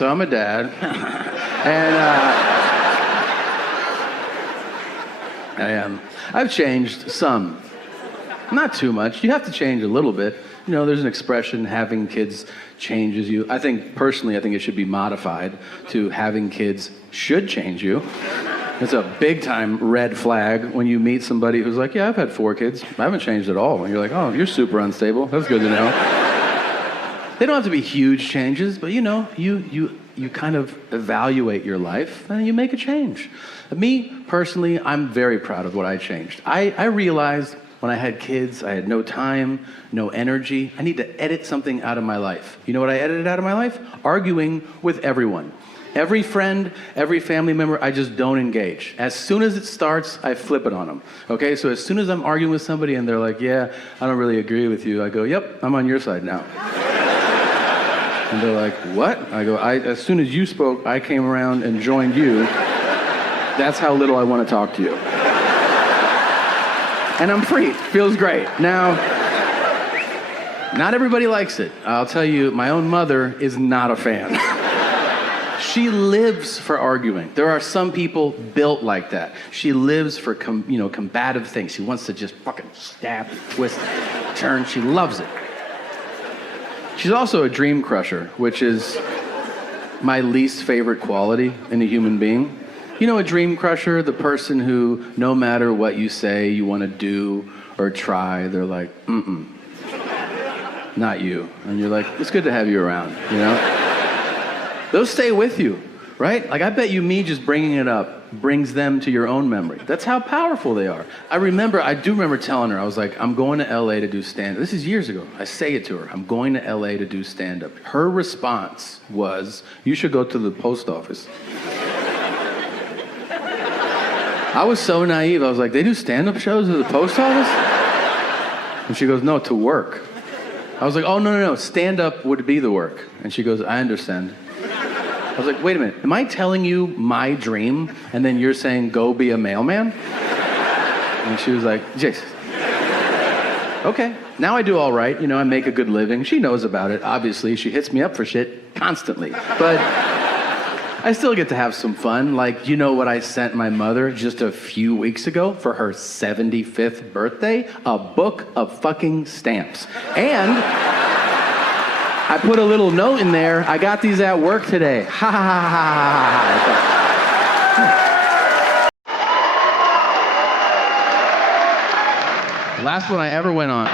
So I'm a dad. And I am. I've changed some. Not too much. You have to change a little bit. You know, there's an expression, having kids changes you. I think it should be modified to having kids should change you. It's a big time red flag when you meet somebody who's like, yeah, I've had 4 kids. I haven't changed at all. And you're like, oh, you're super unstable. That's good to know. They don't have to be huge changes, but you know, you kind of evaluate your life and you make a change. Me, personally, I'm very proud of what I changed. I realized when I had kids, I had no time, no energy. I need to edit something out of my life. You know what I edited out of my life? Arguing with everyone. Every friend, every family member, I just don't engage. As soon as it starts, I flip it on them. Okay, so as soon as I'm arguing with somebody and they're like, yeah, I don't really agree with you, I go, yep, I'm on your side now. And they're like, what? I go, as soon as you spoke, I came around and joined you. That's how little I want to talk to you. And I'm free. Feels great. Now, not everybody likes it. I'll tell you, my own mother is not a fan. She lives for arguing. There are some people built like that. She lives for combative things. She wants to just fucking stab, twist, turn. She loves it. She's also a dream crusher, which is my least favorite quality in a human being. You know, a dream crusher, the person who, no matter what you say you want to do or try, they're like, not you. And you're like, it's good to have you around, you know? Those stay with you, right? Like, I bet you me just bringing it up brings them to your own memory. That's how powerful they are. I do remember telling her, I was like, I'm going to LA to do stand-up. This is years ago. I say it to her. I'm going to LA to do stand-up. Her response was, you should go to the post office. I was so naive. I was like, they do stand-up shows at the post office? And she goes, no, to work. I was like, oh, no. Stand-up would be the work. And she goes, I understand. I was like, wait a minute. Am I telling you my dream, and then you're saying, go be a mailman? And she was like, Jason. Okay. Now I do all right. You know, I make a good living. She knows about it, obviously. She hits me up for shit constantly. But I still get to have some fun. Like, you know what I sent my mother just a few weeks ago for her 75th birthday? A book of fucking stamps. And I put a little note in there. I got these at work today. Ha ha ha ha ha. The last one I ever went on.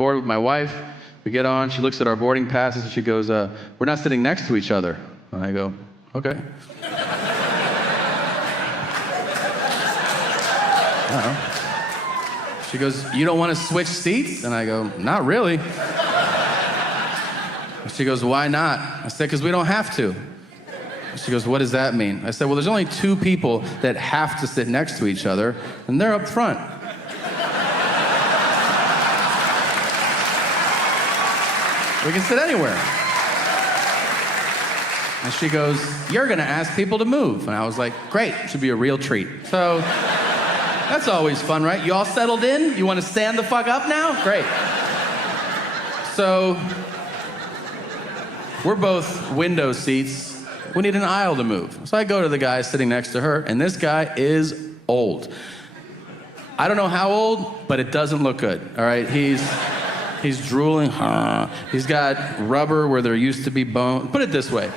board with my wife. We get on, she looks at our boarding passes, and she goes, we're not sitting next to each other. And I go, okay. She goes, you don't want to switch seats? And I go, not really. She goes, why not? I said, because we don't have to. She goes, what does that mean? I said, well, there's only 2 people that have to sit next to each other, and they're up front. We can sit anywhere. And she goes, you're going to ask people to move. And I was like, great, should be a real treat. So that's always fun, right? You all settled in? You want to stand the fuck up now? Great. So we're both window seats. We need an aisle to move. So I go to the guy sitting next to her, and this guy is old. I don't know how old, but it doesn't look good, all right? He's drooling. He's got rubber where there used to be bone. Put it this way.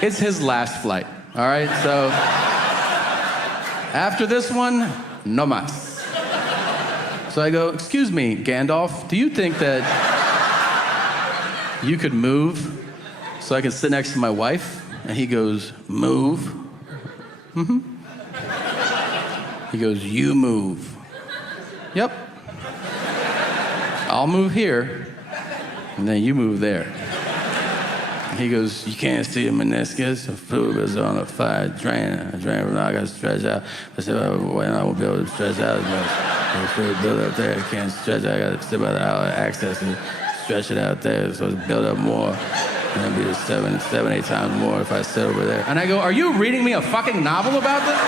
It's his last flight, all right? So after this one, no mas. So I go, excuse me, Gandalf, do you think that you could move so I can sit next to my wife? And he goes, move? Mm-hmm. He goes, you move. Yep. I'll move here, and then you move there. He goes, you can't see a meniscus. The fluid is on a fire drain. I got to stretch out. I said, well, I won't be able to stretch out as much. The fluid build up there. I can't stretch out. I got to step out of access and stretch it out there. So it's build up more. And it'll be 7, 8 times more if I sit over there. And I go, are you reading me a fucking novel about this?